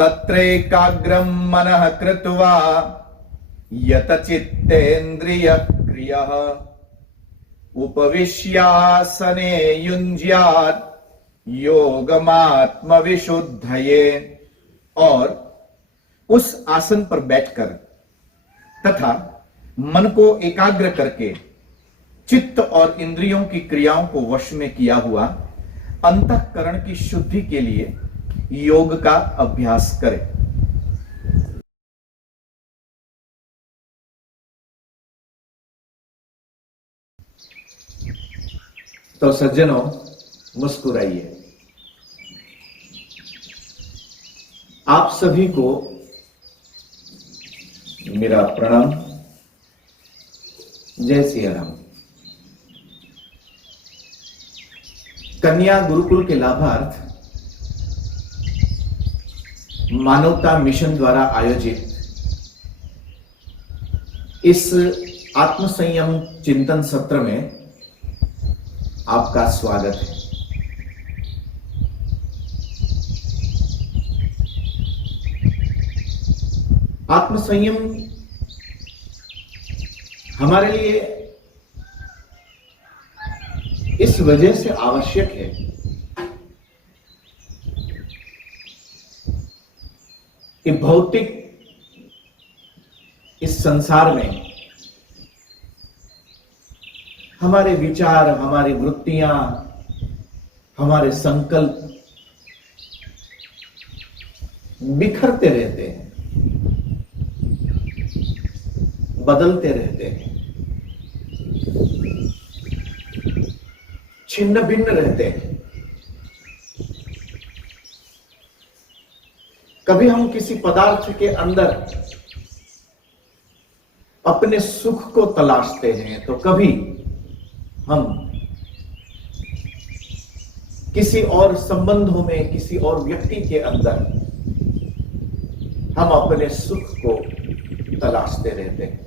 तत्रैकाग्रं मनः कृत्वा यतचित्तेन्द्रिय क्रियः उपविश्यासने युञ्ज्यात् योगमात्मविशुद्धये। और उस आसन पर बैठकर तथा मन को एकाग्र करके चित्त और इंद्रियों की क्रियाओं को वश में किया हुआ अंतःकरण की शुद्धि के लिए योग का अभ्यास करें। तो सज्जनों, मुस्कुराइए। आप सभी को मेरा प्रणाम। जय सिया राम। कन्या गुरुकुल के लाभार्थ मानवता मिशन द्वारा आयोजित इस आत्मसंयम चिंतन सत्र में आपका स्वागत है। आत्मसंयम हमारे लिए इस वजह से आवश्यक है कि भौतिक इस संसार में हमारे विचार, हमारी वृत्तियां, हमारे संकल्प बिखरते रहते हैं, बदलते रहते हैं, छिन्न भिन्न रहते हैं। कभी हम किसी पदार्थ के अंदर अपने सुख को तलाशते हैं, तो कभी हम किसी और संबंधों में, किसी और व्यक्ति के अंदर हम अपने सुख को तलाशते रहते हैं।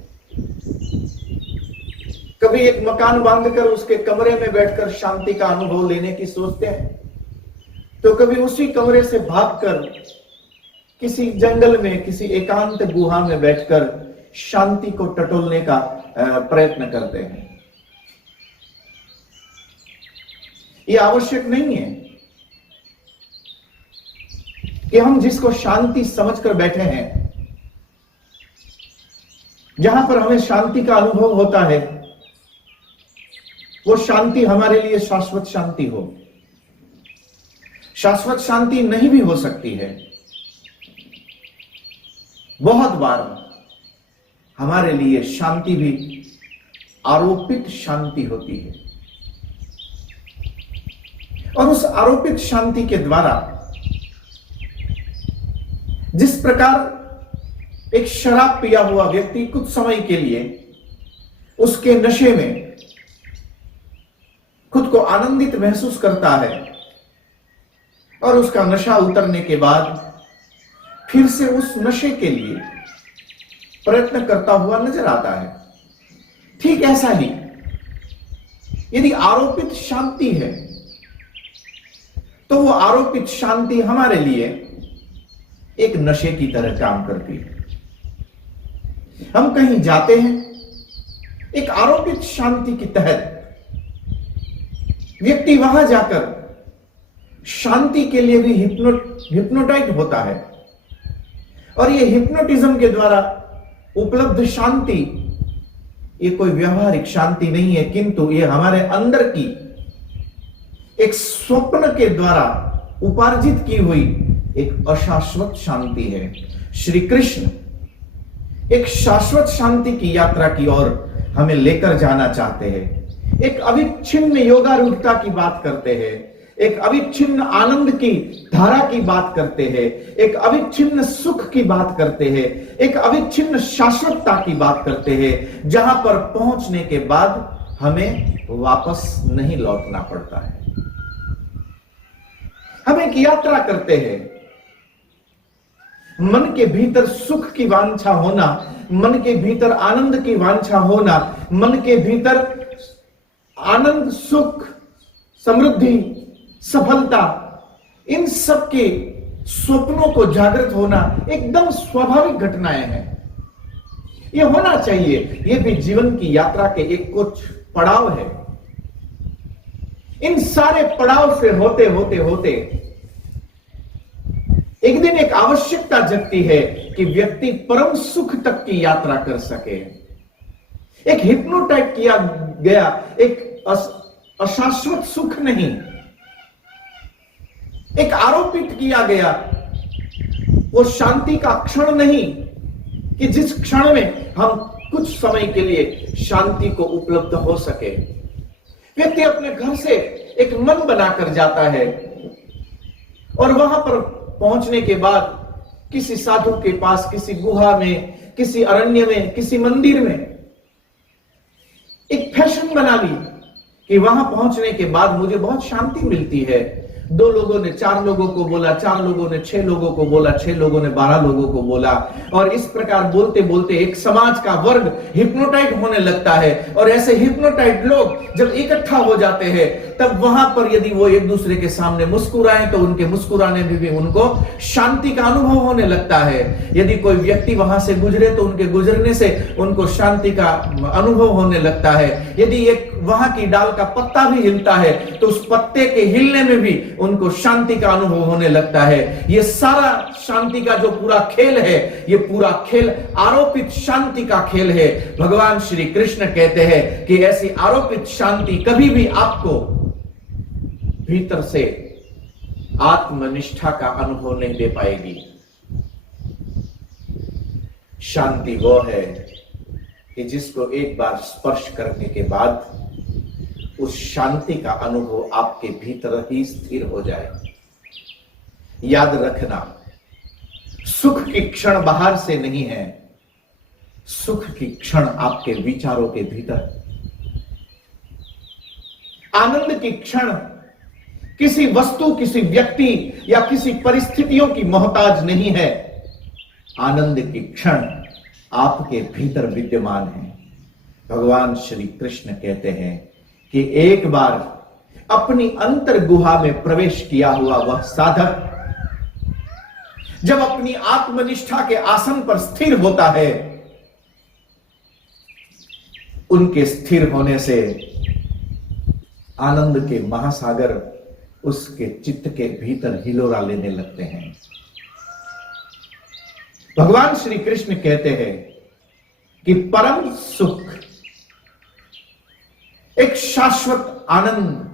कभी एक मकान बांधकर उसके कमरे में बैठकर शांति का अनुभव लेने की सोचते हैं, तो कभी उसी कमरे से भागकर किसी जंगल में, किसी एकांत गुहा में बैठकर शांति को टटोलने का प्रयत्न करते हैं। यह आवश्यक नहीं है कि हम जिसको शांति समझकर बैठे हैं, जहां पर हमें शांति का अनुभव होता है, वो शांति हमारे लिए शाश्वत शांति हो। शाश्वत शांति नहीं भी हो सकती है। बहुत बार हमारे लिए शांति भी आरोपित शांति होती है, और उस आरोपित शांति के द्वारा जिस प्रकार एक शराब पिया हुआ व्यक्ति कुछ समय के लिए उसके नशे में खुद को आनंदित महसूस करता है, और उसका नशा उतरने के बाद फिर से उस नशे के लिए प्रयत्न करता हुआ नजर आता है, ठीक ऐसा ही यदि आरोपित शांति है, तो वो आरोपित शांति हमारे लिए एक नशे की तरह काम करती है। हम कहीं जाते हैं, एक आरोपित शांति के तहत व्यक्ति वहां जाकर शांति के लिए भी हिप्नोटाइज होता है, और ये हिप्नोटिज्म के द्वारा उपलब्ध शांति ये कोई व्यवहारिक शांति नहीं है, किंतु ये हमारे अंदर की एक स्वप्न के द्वारा उपार्जित की हुई एक अशाश्वत शांति है। श्री कृष्ण एक शाश्वत शांति की यात्रा की ओर हमें लेकर जाना चाहते हैं। एक अविच्छिन्न योगारूढ़ता की बात करते हैं, एक अविच्छिन्न आनंद की धारा की बात करते हैं, एक अविच्छिन्न सुख की बात करते हैं, एक अविच्छिन्न शाश्वतता की बात करते हैं, जहां पर पहुंचने के बाद हमें वापस नहीं लौटना पड़ता है। हम एक यात्रा करते हैं। मन के भीतर सुख की वांछा होना, मन के भीतर आनंद की वांछा होना, मन के भीतर आनंद, सुख, समृद्धि, सफलता, इन सब के स्वप्नों को जागृत होना एकदम स्वाभाविक घटनाएं हैं। यह होना चाहिए। यह भी जीवन की यात्रा के एक कुछ पड़ाव है। इन सारे पड़ाव से होते होते होते एक दिन एक आवश्यकता जगती है कि व्यक्ति परम सुख तक की यात्रा कर सके। एक हिप्नोटाइज किया गया एक अशाश्वत सुख नहीं, एक आरोपित किया गया वो शांति का क्षण नहीं कि जिस क्षण में हम कुछ समय के लिए शांति को उपलब्ध हो सके। व्यक्ति अपने घर से एक मन बनाकर जाता है और वहां पर पहुंचने के बाद किसी साधु के पास, किसी गुहा में, किसी अरण्य में, किसी मंदिर में एक फैशन बना ली कि वहां पहुंचने के बाद मुझे बहुत शांति मिलती है। 2 लोगों ने 4 लोगों को बोला, 4 लोगों ने 6 लोगों को बोला, 6 लोगों ने 12 लोगों को बोला, और इस प्रकार बोलते बोलते एक समाज का वर्ग हिप्नोटाइज होने लगता है। और ऐसे हिप्नोटाइज लोग जब इकट्ठा हो जाते हैं तब वहां पर यदि वो एक दूसरे के सामने मुस्कुराएं तो उनके मुस्कुराने में भी उनको शांति का अनुभव होने लगता है। यदि कोई व्यक्ति वहां से गुजरे तो उनके गुजरने से उनको शांति का अनुभव होने लगता है। यदि एक वहां की डाल का पत्ता भी हिलता है तो उस पत्ते के हिलने में भी उनको शांति का अनुभव होने लगता है। ये सारा शांति का जो पूरा खेल है, ये पूरा खेल आरोपित शांति का खेल है। भगवान श्री कृष्ण कहते हैं कि ऐसी आरोपित शांति कभी भी आपको भीतर से आत्मनिष्ठा का अनुभव नहीं दे पाएगी। शांति वो है कि जिसको एक बार स्पर्श करने के बाद उस शांति का अनुभव आपके भीतर ही स्थिर हो जाए। याद रखना, सुख की क्षण बाहर से नहीं है, सुख की क्षण आपके विचारों के भीतर। आनंद की क्षण किसी वस्तु, किसी व्यक्ति या किसी परिस्थितियों की मोहताज नहीं है। आनंद की क्षण आपके भीतर विद्यमान है। भगवान श्री कृष्ण कहते हैं कि एक बार अपनी अंतर गुहा में प्रवेश किया हुआ वह साधक जब अपनी आत्मनिष्ठा के आसन पर स्थिर होता है, उनके स्थिर होने से आनंद के महासागर उसके चित्त के भीतर हिलोरा लेने लगते हैं। भगवान श्री कृष्ण कहते हैं कि परम सुख, एक शाश्वत आनंद,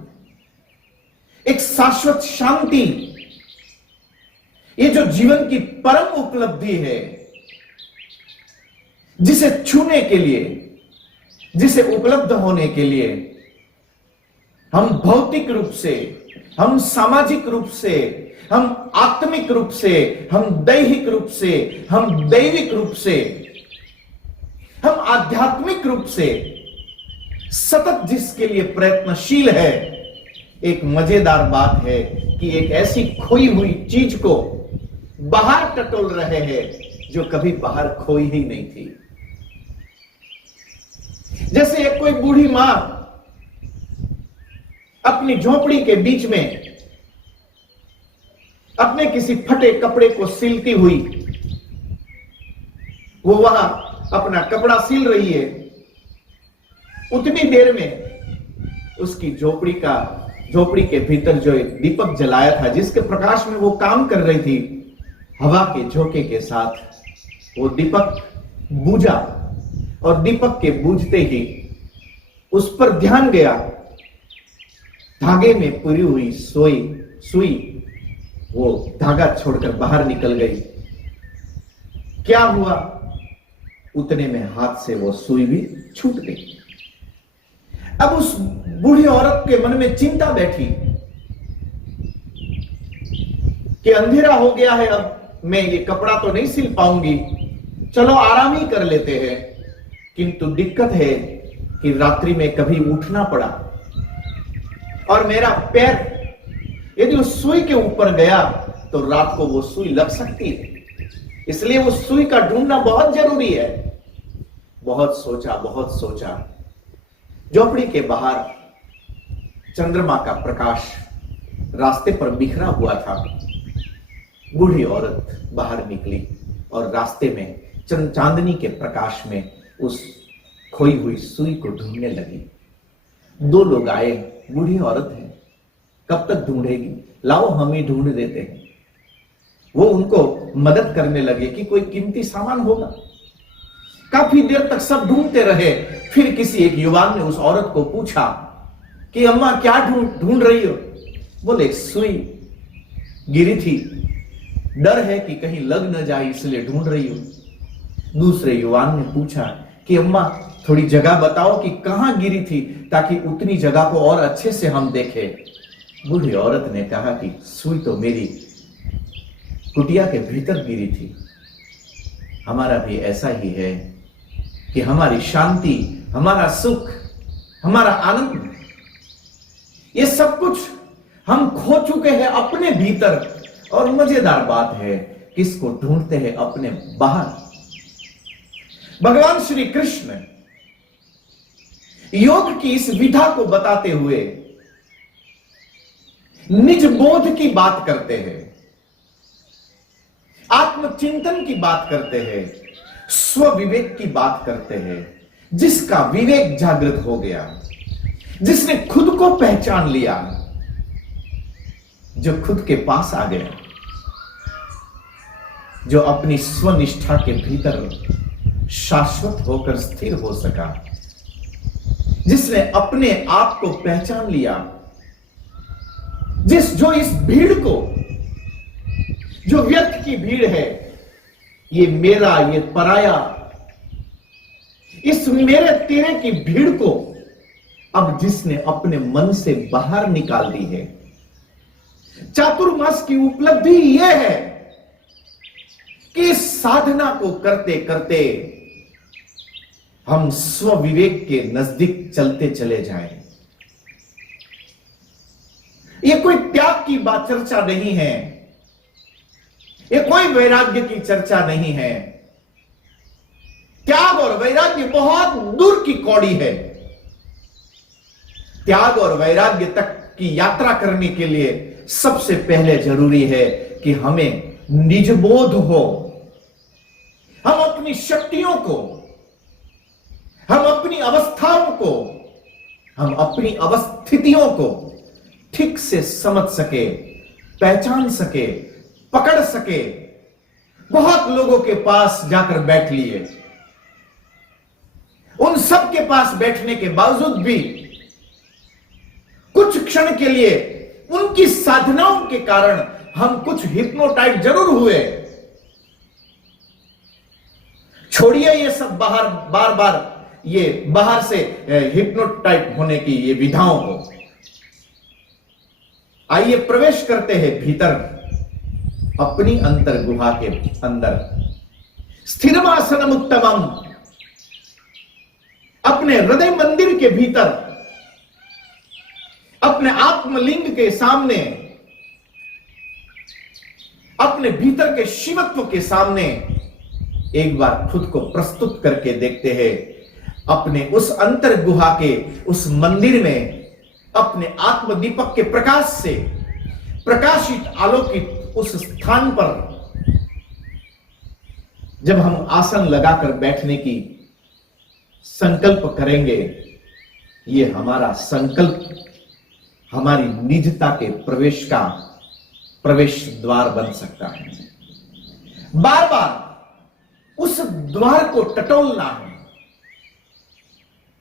एक शाश्वत शांति, ये जो जीवन की परम उपलब्धि है, जिसे छूने के लिए, जिसे उपलब्ध होने के लिए हम भौतिक रूप से, हम सामाजिक रूप से, हम आत्मिक रूप से, हम दैहिक रूप से, हम दैविक रूप से, हम आध्यात्मिक रूप से सतत जिसके लिए प्रयत्नशील है, एक मजेदार बात है कि एक ऐसी खोई हुई चीज को बाहर टटोल रहे हैं जो कभी बाहर खोई ही नहीं थी। जैसे एक कोई बूढ़ी मां अपनी झोपड़ी के बीच में अपने किसी फटे कपड़े को सिलती हुई, वो वहां अपना कपड़ा सिल रही है, उतनी देर में उसकी झोपड़ी के भीतर जो एक दीपक जलाया था, जिसके प्रकाश में वो काम कर रही थी, हवा के झोंके के साथ वो दीपक बूझा और दीपक के बूझते ही उस पर ध्यान गया। धागे में पूरी हुई सुई वो धागा छोड़कर बाहर निकल गई। क्या हुआ? उतने में हाथ से वो सुई भी छूट गई। अब उस बूढ़ी औरत के मन में चिंता बैठी कि अंधेरा हो गया है, अब मैं ये कपड़ा तो नहीं सिल पाऊंगी, चलो आराम ही कर लेते हैं। किंतु दिक्कत है कि रात्रि में कभी उठना पड़ा और मेरा पैर यदि उस सुई के ऊपर गया तो रात को वो सुई लग सकती है, इसलिए उस सुई का ढूंढना बहुत जरूरी है। बहुत सोचा। झोपड़ी के बाहर चंद्रमा का प्रकाश रास्ते पर बिखरा हुआ था। बूढ़ी औरत बाहर निकली और रास्ते में चांदनी के प्रकाश में उस खोई हुई सुई को ढूंढने लगी। दो लोग आए, बूढ़ी औरत है, कब तक ढूंढेगी, लाओ हम ही ढूंढ देते हैं। वो उनको मदद करने लगे कि कोई कीमती सामान होगा। काफी देर तक सब ढूंढते रहे। फिर किसी एक युवान ने उस औरत को पूछा कि अम्मा क्या ढूंढ रही हो? बोले सुई गिरी थी, डर है कि कहीं लग न जाए इसलिए ढूंढ रही हो। दूसरे युवान ने पूछा कि अम्मा थोड़ी जगह बताओ कि कहां गिरी थी ताकि उतनी जगह को और अच्छे से हम देखें। बूढ़ी औरत ने कहा कि सुई तो मेरी कुटिया के भीतर गिरी थी। हमारा भी ऐसा ही है कि हमारी शांति, हमारा सुख, हमारा आनंद, ये सब कुछ हम खो चुके हैं अपने भीतर। और मजेदार बात है कि इसको ढूंढते हैं अपने बाहर। भगवान श्री कृष्ण योग की इस विधा को बताते हुए निज बोध की बात करते हैं, आत्मचिंतन की बात करते हैं, स्व विवेक की बात करते हैं। जिसका विवेक जागृत हो गया, जिसने खुद को पहचान लिया, जो खुद के पास आ गया, जो अपनी स्वनिष्ठा के भीतर शाश्वत होकर स्थिर हो सका, जिसने अपने आप को पहचान लिया, जो इस भीड़ को, जो व्यर्थ की भीड़ है, ये मेरा, ये पराया, इस मेरे तेरे की भीड़ को अब जिसने अपने मन से बाहर निकाल दी है। चातुर्मास की उपलब्धि यह है कि इस साधना को करते करते हम स्व विवेक के नजदीक चलते चले जाएं। यह कोई त्याग की बात चर्चा नहीं है, यह कोई वैराग्य की चर्चा नहीं है। त्याग और वैराग्य बहुत दूर की कौड़ी है। त्याग और वैराग्य तक की यात्रा करने के लिए सबसे पहले जरूरी है कि हमें निजबोध हो। हम अपनी शक्तियों को, हम अपनी अवस्थाओं को, हम अपनी अवस्थितियों को ठीक से समझ सके, पहचान सके, पकड़ सके। बहुत लोगों के पास जाकर बैठ लिए, उन सब के पास बैठने के बावजूद भी कुछ क्षण के लिए उनकी साधनाओं के कारण हम कुछ हिप्नोटाइज जरूर हुए। छोड़िए ये सब बार बार ये बाहर से हिप्नोटाइज होने की ये विधाओं को। आइए प्रवेश करते हैं भीतर, अपनी अंतर गुहा के अंदर। स्थिरमासनम उत्तमम, अपने हृदय मंदिर के भीतर, अपने आत्मलिंग के सामने, अपने भीतर के शिवत्व के सामने एक बार खुद को प्रस्तुत करके देखते हैं। अपने उस अंतर गुहा के उस मंदिर में अपने आत्मदीपक के प्रकाश से प्रकाशित आलोकित उस स्थान पर जब हम आसन लगाकर बैठने की संकल्प करेंगे, ये हमारा संकल्प हमारी निजता के प्रवेश का प्रवेश द्वार बन सकता है। बार बार उस द्वार को टटोलना है,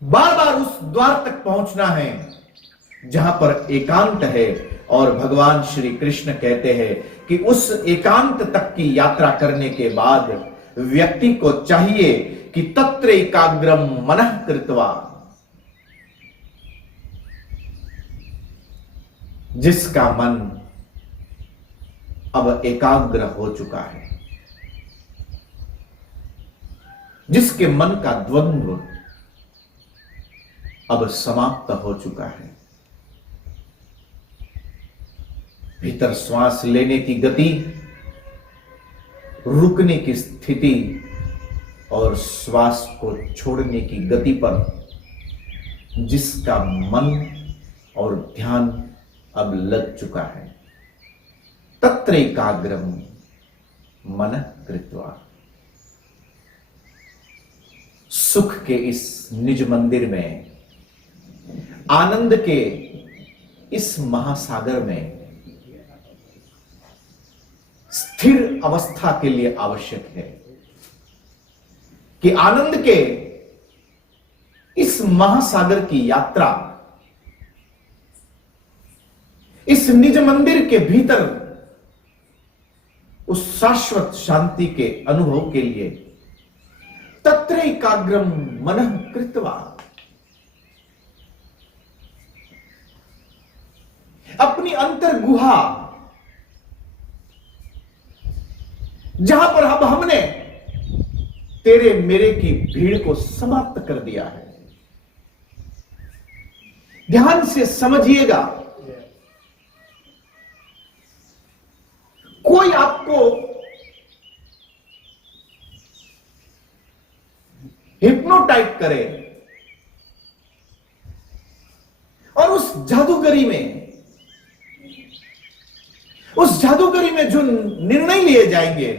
बार बार उस द्वार तक पहुंचना है जहां पर एकांत है। और भगवान श्री कृष्ण कहते हैं कि उस एकांत तक की यात्रा करने के बाद व्यक्ति को चाहिए कि तत्र एकाग्रम मनः कृत्वा, जिसका मन अब एकाग्र हो चुका है, जिसके मन का द्वंद्व अब समाप्त हो चुका है, भीतर श्वास लेने की गति, रुकने की स्थिति और श्वास को छोड़ने की गति पर जिसका मन और ध्यान अब लग चुका है, तत्र एकाग्रम मनः कृत्वा। सुख के इस निज मंदिर में, आनंद के इस महासागर में स्थिर अवस्था के लिए आवश्यक है कि आनंद के इस महासागर की यात्रा, इस निज मंदिर के भीतर उस शाश्वत शांति के अनुभव के लिए तत्रैकाग्रम मनः कृत्वा, अपनी अंतर गुहा, जहां पर अब हमने तेरे मेरे की भीड़ को समाप्त कर दिया है। ध्यान से समझिएगा, कोई आपको हिप्नोटाइज करे और उस जादूगरी में जो निर्णय लिए जाएंगे,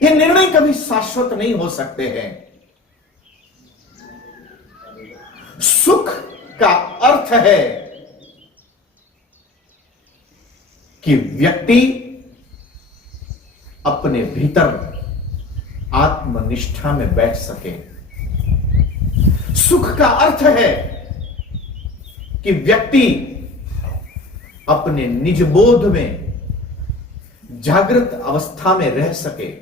ये निर्णय कभी शाश्वत नहीं हो सकते हैं। सुख का अर्थ है कि व्यक्ति अपने भीतर आत्मनिष्ठा में बैठ सके। सुख का अर्थ है कि व्यक्ति अपने निज बोध में जागृत अवस्था में रह सके।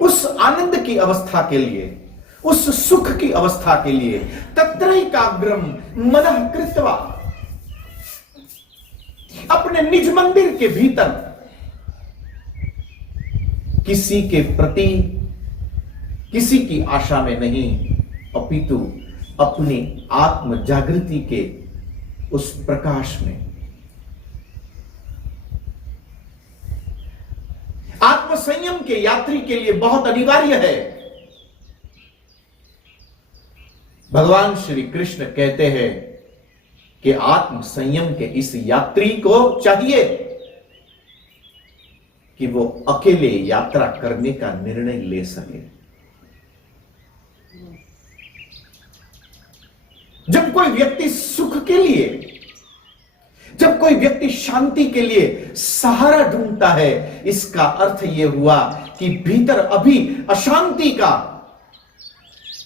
उस आनंद की अवस्था के लिए, उस सुख की अवस्था के लिए तत्रैकाग्रम मनः कृत्वा, अपने निज मंदिर के भीतर किसी के प्रति किसी की आशा में नहीं, अपितु अपनी आत्म जागृति के उस प्रकाश में, आत्म संयम के यात्री के लिए बहुत अनिवार्य है। भगवान श्री कृष्ण कहते हैं कि आत्म संयम के इस यात्री को चाहिए कि वो अकेले यात्रा करने का निर्णय ले सके। जब कोई व्यक्ति सुख के लिए, जब कोई व्यक्ति शांति के लिए सहारा ढूंढता है, इसका अर्थ यह हुआ कि भीतर अभी अशांति का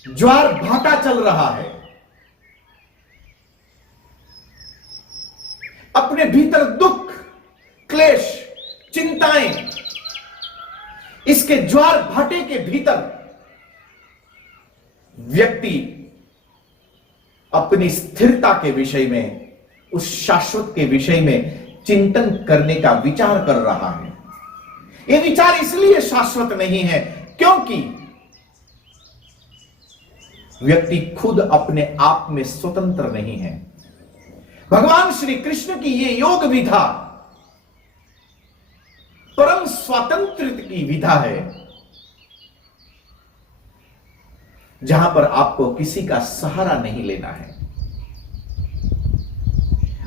ज्वार भाटा चल रहा है। अपने भीतर दुख, क्लेश, चिंताएं, इसके ज्वार भाटे के भीतर व्यक्ति अपनी स्थिरता के विषय में, उस शाश्वत के विषय में चिंतन करने का विचार कर रहा है। यह विचार इसलिए शाश्वत नहीं है क्योंकि व्यक्ति खुद अपने आप में स्वतंत्र नहीं है। भगवान श्री कृष्ण की यह योग विधा परम स्वातंत्र की विधा है, जहां पर आपको किसी का सहारा नहीं लेना है।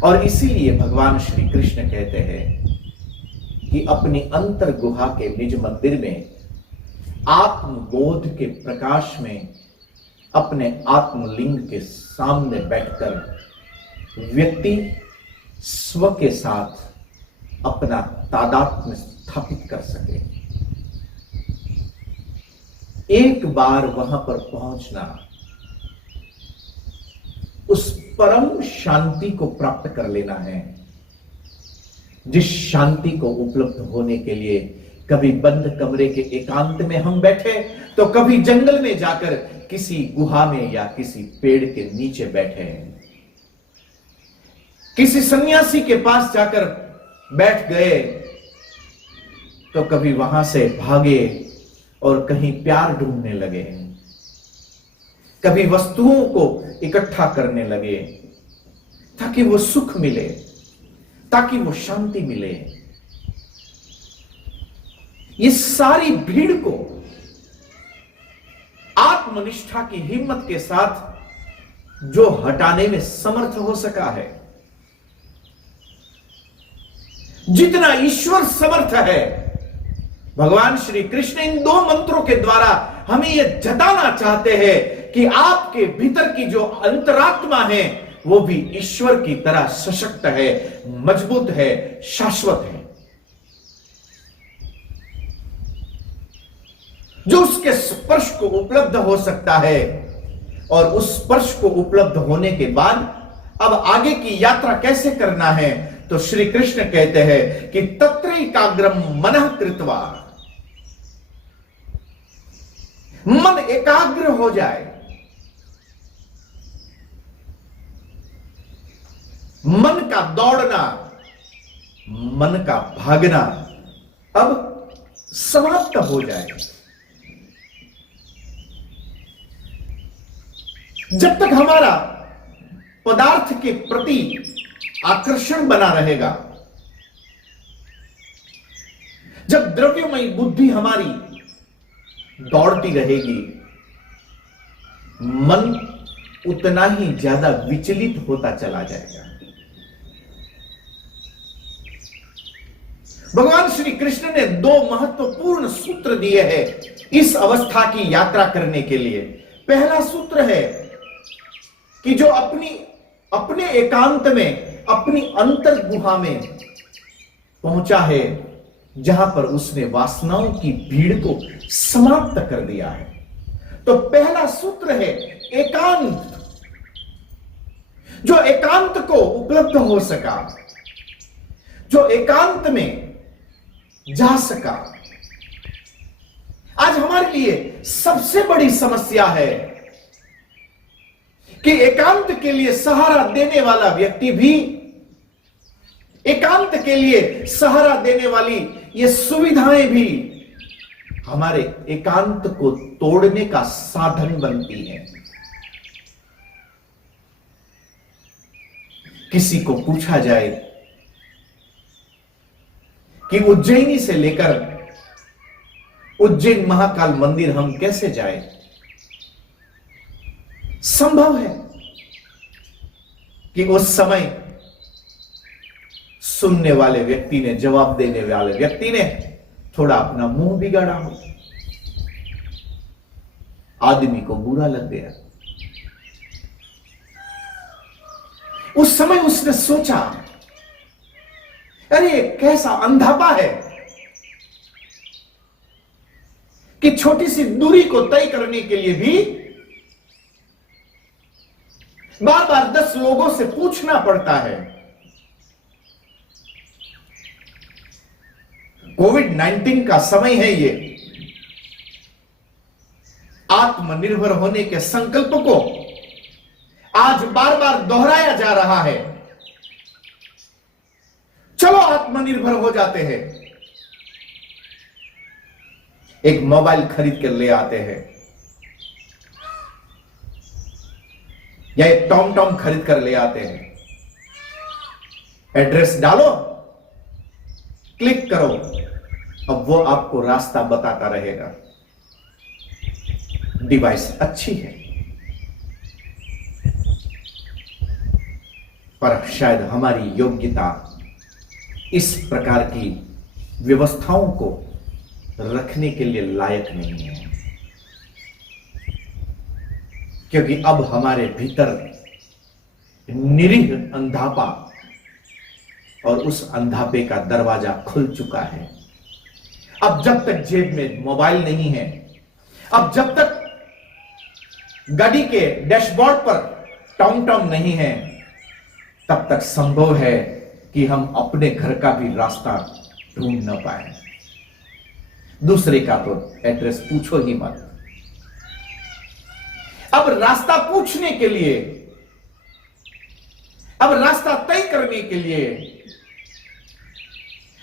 और इसीलिए भगवान श्री कृष्ण कहते हैं कि अपनी अंतर गुहा के निज मंदिर में, आत्मबोध के प्रकाश में, अपने आत्मलिंग के सामने बैठकर व्यक्ति स्व के साथ अपना तादात्म्य स्थापित कर सके। एक बार वहां पर पहुंचना, उस परम शांति को प्राप्त कर लेना है, जिस शांति को उपलब्ध होने के लिए कभी बंद कमरे के एकांत में हम बैठे, तो कभी जंगल में जाकर किसी गुहा में या किसी पेड़ के नीचे बैठे हैं, किसी सन्यासी के पास जाकर बैठ गए, तो कभी वहां से भागे और कहीं प्यार ढूंढने लगे, कभी वस्तुओं को इकट्ठा करने लगे ताकि वो सुख मिले, ताकि वो शांति मिले। ये सारी भीड़ को आत्मनिष्ठा की हिम्मत के साथ जो हटाने में समर्थ हो सका है, जितना ईश्वर समर्थ है। भगवान श्री कृष्ण इन दो मंत्रों के द्वारा हमें यह जताना चाहते हैं कि आपके भीतर की जो अंतरात्मा है वो भी ईश्वर की तरह सशक्त है, मजबूत है, शाश्वत है, जो उसके स्पर्श को उपलब्ध हो सकता है। और उस स्पर्श को उपलब्ध होने के बाद अब आगे की यात्रा कैसे करना है, तो श्री कृष्ण कहते हैं कि तत्रैकाग्रम मनः कृत्वा, मन एकाग्र हो जाए, मन का दौड़ना, मन का भागना अब समाप्त हो जाए। जब तक हमारा पदार्थ के प्रति आकर्षण बना रहेगा, जब द्रव्यमयी बुद्धि हमारी दौड़ती रहेगी, मन उतना ही ज्यादा विचलित होता चला जाएगा। भगवान श्री कृष्ण ने दो महत्वपूर्ण सूत्र दिए हैं इस अवस्था की यात्रा करने के लिए। पहला सूत्र है कि जो अपने एकांत में, अपनी अंतर गुहा में पहुंचा है, जहां पर उसने वासनाओं की भीड़ को समाप्त कर दिया है। तो पहला सूत्र है एकांत। जो एकांत को उपलब्ध हो सका, जो एकांत में जा सका। आज हमारे लिए सबसे बड़ी समस्या है कि एकांत के लिए सहारा देने वाला व्यक्ति भी, एकांत के लिए सहारा देने वाली ये सुविधाएं भी हमारे एकांत को तोड़ने का साधन बनती है। किसी को पूछा जाए कि उज्जैनी से लेकर उज्जैन महाकाल मंदिर हम कैसे जाएं? संभव है कि उस समय सुनने वाले व्यक्ति ने, जवाब देने वाले व्यक्ति ने थोड़ा अपना मुंह बिगाड़ा हो, आदमी को बुरा लग गया। उस समय उसने सोचा, अरे कैसा अंधापा है कि छोटी सी दूरी को तय करने के लिए भी बार बार 10 लोगों से पूछना पड़ता है। कोविड-19 का समय है ये। आत्मनिर्भर होने के संकल्प को आज बार बार दोहराया जा रहा है। चलो आत्मनिर्भर हो जाते हैं। एक मोबाइल खरीद कर ले आते हैं, या एक टॉम टॉम खरीद कर ले आते हैं। एड्रेस डालो, क्लिक करो, अब वो आपको रास्ता बताता रहेगा। डिवाइस अच्छी है, पर शायद हमारी योग्यता इस प्रकार की व्यवस्थाओं को रखने के लिए लायक नहीं है, क्योंकि अब हमारे भीतर निरीह अंधापा और उस अंधापे का दरवाजा खुल चुका है। अब जब तक जेब में मोबाइल नहीं है, अब जब तक गाड़ी के डैशबोर्ड पर टॉम टॉम नहीं है, तब तक संभव है कि हम अपने घर का भी रास्ता ढूंढ न पाए। दूसरे का तो एड्रेस पूछो ही मत। अब रास्ता पूछने के लिए, अब रास्ता तय करने के लिए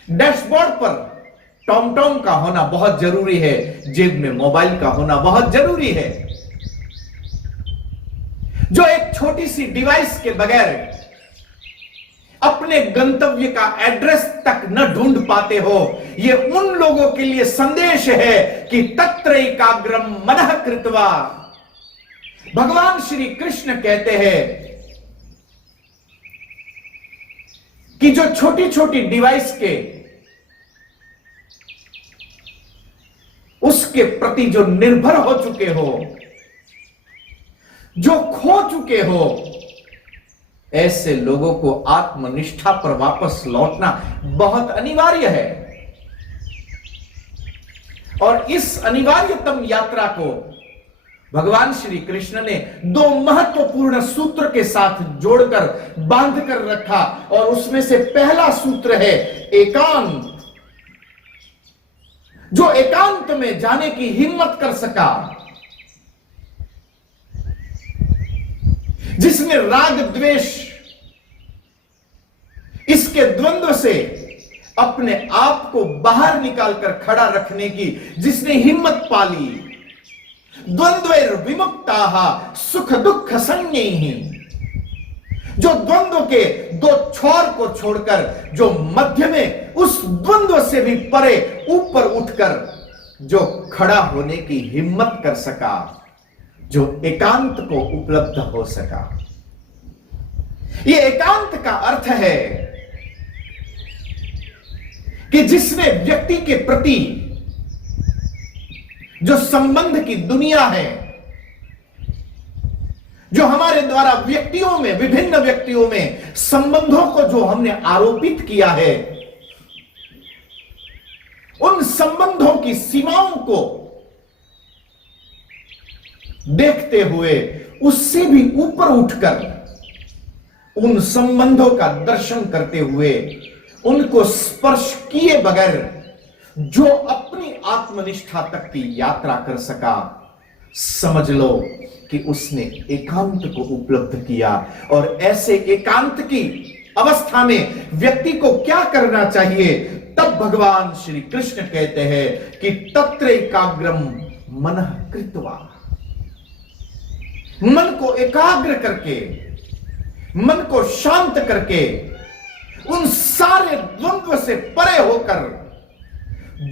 डैशबोर्ड पर टॉम टॉम का होना बहुत जरूरी है, जेब में मोबाइल का होना बहुत जरूरी है। जो एक छोटी सी डिवाइस के बगैर अपने गंतव्य का एड्रेस तक न ढूंढ पाते हो, ये उन लोगों के लिए संदेश है कि तत्र एकाग्रम मनः कृत्वा। भगवान श्री कृष्ण कहते हैं कि जो छोटी छोटी डिवाइस के उसके प्रति जो निर्भर हो चुके हो, जो खो चुके हो, ऐसे लोगों को आत्मनिष्ठा पर वापस लौटना बहुत अनिवार्य है। और इस अनिवार्यतम यात्रा को भगवान श्री कृष्ण ने दो महत्वपूर्ण सूत्र के साथ जोड़कर बांध कर रखा, और उसमें से पहला सूत्र है एकांत। जो एकांत में जाने की हिम्मत कर सका, जिसने राग द्वेष इसके द्वंद्व से अपने आप को बाहर निकालकर खड़ा रखने की जिसने हिम्मत पाली, द्वंद्वैर विमुक्ताः सुख दुख संज्ञैः, जो द्वंद्व के दो छोर को छोड़कर जो मध्य में उस द्वंद्व से भी परे ऊपर उठकर जो खड़ा होने की हिम्मत कर सका, जो एकांत को उपलब्ध हो सका। यह एकांत का अर्थ है कि जिसने व्यक्ति के प्रति जो संबंध की दुनिया है, जो हमारे द्वारा व्यक्तियों में, विभिन्न व्यक्तियों में संबंधों को जो हमने आरोपित किया है, उन संबंधों की सीमाओं को देखते हुए उससे भी ऊपर उठकर उन संबंधों का दर्शन करते हुए उनको स्पर्श किए बगैर जो अपनी आत्मनिष्ठा तक की यात्रा कर सका, समझ लो कि उसने एकांत को उपलब्ध किया। और ऐसे एकांत की अवस्था में व्यक्ति को क्या करना चाहिए? तब भगवान श्री कृष्ण कहते हैं कि तत्र एकाग्रम मनः कृत्वा, मन को एकाग्र करके, मन को शांत करके, उन सारे द्वंद्व से परे होकर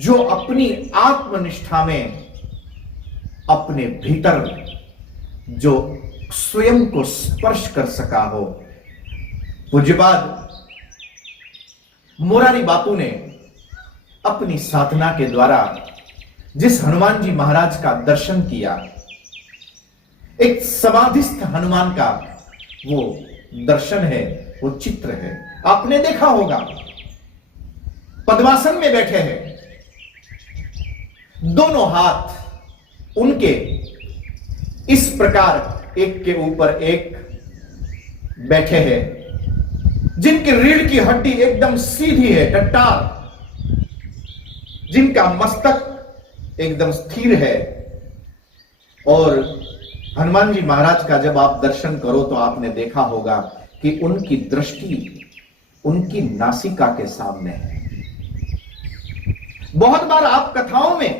जो अपनी आत्मनिष्ठा में अपने भीतर जो स्वयं को स्पर्श कर सका हो। पूज्यपाद मोरारी बापू ने अपनी साधना के द्वारा जिस हनुमान जी महाराज का दर्शन किया, एक समाधिस्थ हनुमान का वो दर्शन है, वो चित्र है, आपने देखा होगा। पद्मासन में बैठे हैं, दोनों हाथ उनके इस प्रकार एक के ऊपर एक बैठे हैं, जिनकी रीढ़ की हड्डी एकदम सीधी है, टट्टार, जिनका मस्तक एकदम स्थिर है। और हनुमान जी महाराज का जब आप दर्शन करो तो आपने देखा होगा कि उनकी दृष्टि उनकी नासिका के सामने है। बहुत बार आप कथाओं में,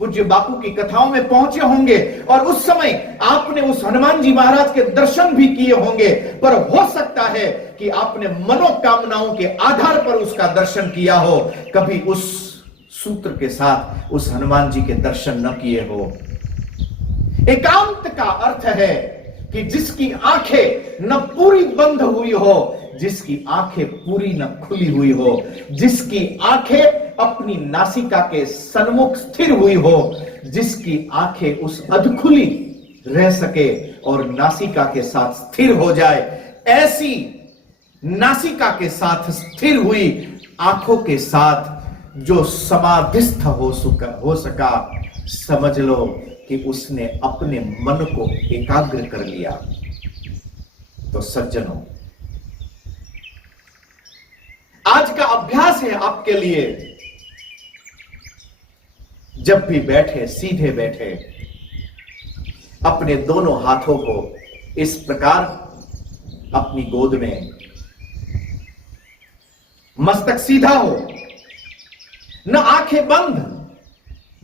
पूज्य बापू की कथाओं में पहुंचे होंगे और उस समय आपने उस हनुमान जी महाराज के दर्शन भी किए होंगे, पर हो सकता है कि आपने मनोकामनाओं के आधार पर उसका दर्शन किया हो, कभी उस सूत्र के साथ उस हनुमान जी के दर्शन न किए हो। एकांत का अर्थ है कि जिसकी आंखें न पूरी बंद हुई हो, जिसकी आंखें पूरी न खुली हुई हो, जिसकी आंखें अपनी नासिका के सन्मुख स्थिर हुई हो, जिसकी आंखें उस अधखुली रह सके और नासिका के साथ स्थिर हो जाए, ऐसी नासिका के साथ स्थिर हुई आंखों के साथ जो समाधिस्थ हो सका, समझ लो कि उसने अपने मन को एकाग्र कर लिया। तो सज्जनों, आज का अभ्यास है आपके लिए, जब भी बैठे, सीधे बैठे, अपने दोनों हाथों को इस प्रकार अपनी गोद में, मस्तक सीधा हो, न आंखें बंद,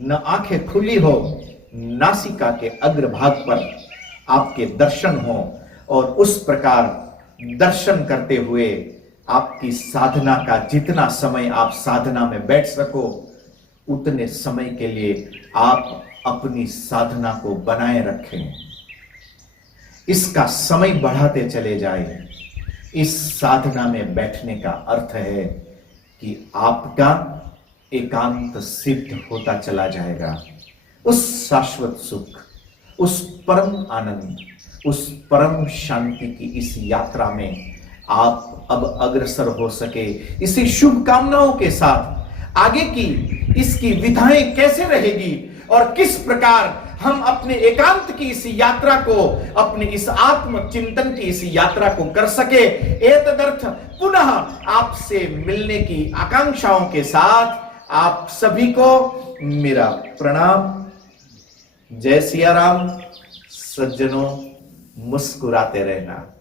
न आंखें खुली हो, नासिका के अग्रभाग पर आपके दर्शन हो, और उस प्रकार दर्शन करते हुए आपकी साधना का जितना समय आप साधना में बैठ सको, उतने समय के लिए आप अपनी साधना को बनाए रखें। इसका समय बढ़ाते चले जाएं, इस साधना में बैठने का अर्थ है कि आपका एकांत सिद्ध होता चला जाएगा। उस शाश्वत सुख, उस परम आनंद, उस परम शांति की इस यात्रा में आप अब अग्रसर हो सके, इसी शुभकामनाओं के साथ आगे की इसकी विधाएं कैसे रहेगी और किस प्रकार हम अपने एकांत की इस यात्रा को, अपने इस आत्म चिंतन की इस यात्रा को कर सके, एतदर्थ पुनः आपसे मिलने की आकांक्षाओं के साथ आप सभी को मेरा प्रणाम। जय सिया राम। सज्जनों, मुस्कुराते रहना।